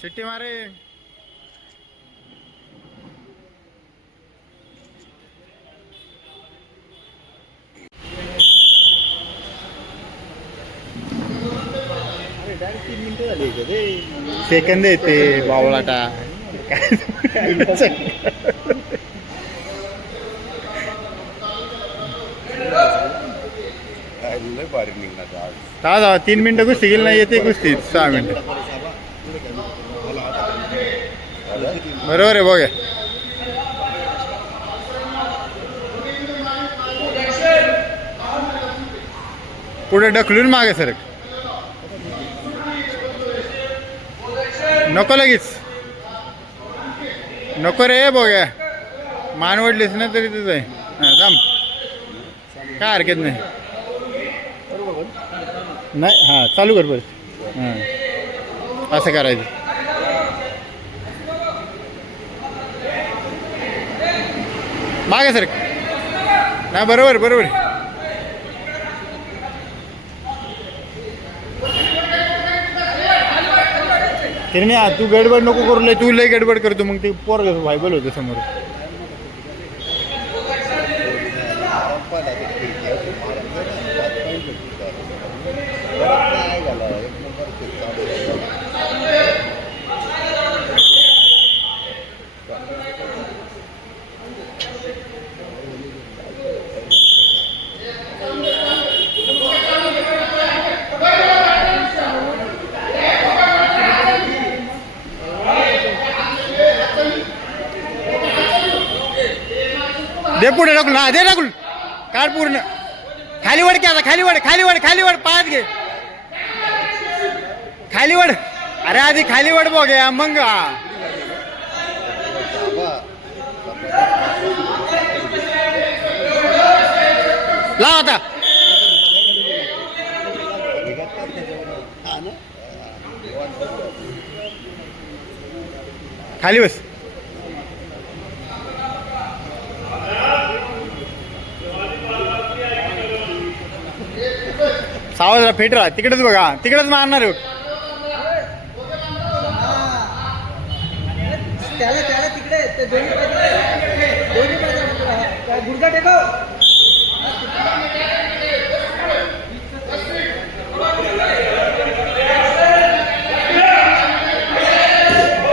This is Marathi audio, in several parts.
शिट्टी मारे. सेकंद येते बावळाटा. आज 3 मिनिटं कुस्ती गेली नाही, येते कुस्ती 6 मिनिटं. बरोबर आहे बघा. पुढे ढकलून मागे सरक. नको लगेच, नको रे बघा. मान वडलीस ना तरी तुझं आहे. हां थांब, काय हरकत नाही. नाही हां चालू कर बरं. हां असं करायचं. मागे सरक. नाही बरोबर बरोबर. नाही तू गडबड नको करू. तू लय गडबड करतो मग ते पोरग व्हायबल होतं समोर. दे पुढे टाकून. हा दे टाकून. काढ पूर्ण. खाली वड की आता. खाली वड खाली वड खाली वड. पायात घे. खाली वड. अरे आधी खाली वड बघ मग. लाव आता. खाली बस. सावधरा फेट राहा. तिकडेच बघा. तिकडेच मारणार आहे. तिकडे गुडघा टेकव.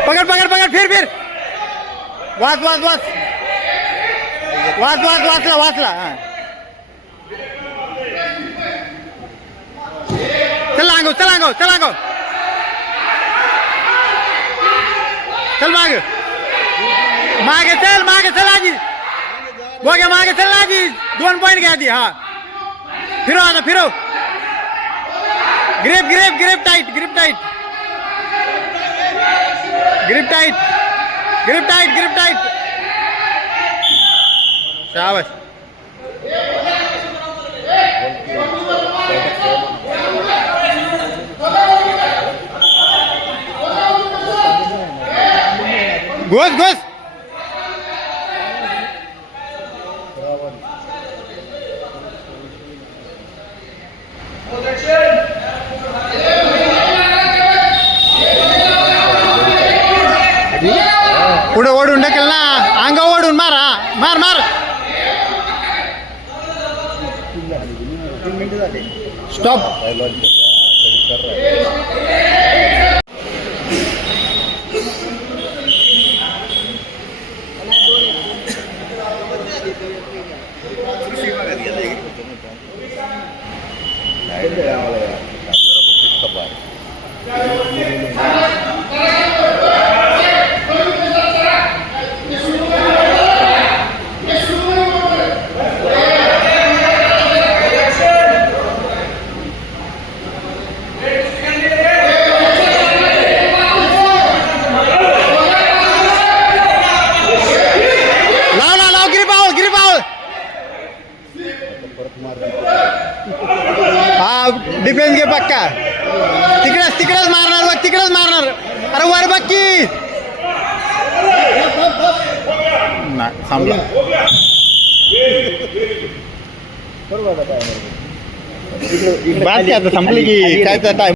पकड पकड पकड. फिर फिर. वाच वाच वाच वाच वाच. वाचला वाचला. हा चल आंगो चल आंगो चल आंगो. चल मागे मागे चल. मागे चल आजी. बघा मागे चल आजी. 2 पॉईंट घ्या आधी. हा फिरो आता फिरो. Grip grip grip tight. Grip tight. Grip tight. Grip tight. Grip tight. शाबाश. घोस घोस. पुढे ओढून ढकल ना. अंग ओढून मार. मार मार. स्टॉप. हा डिफेन्स घे पक्का. तिकडेच तिकडेच मारणार बघ. तिकडेच मारणार. अरे वर बघ की. नाही थांबला. बरोबर आता संपली की काय टाइम.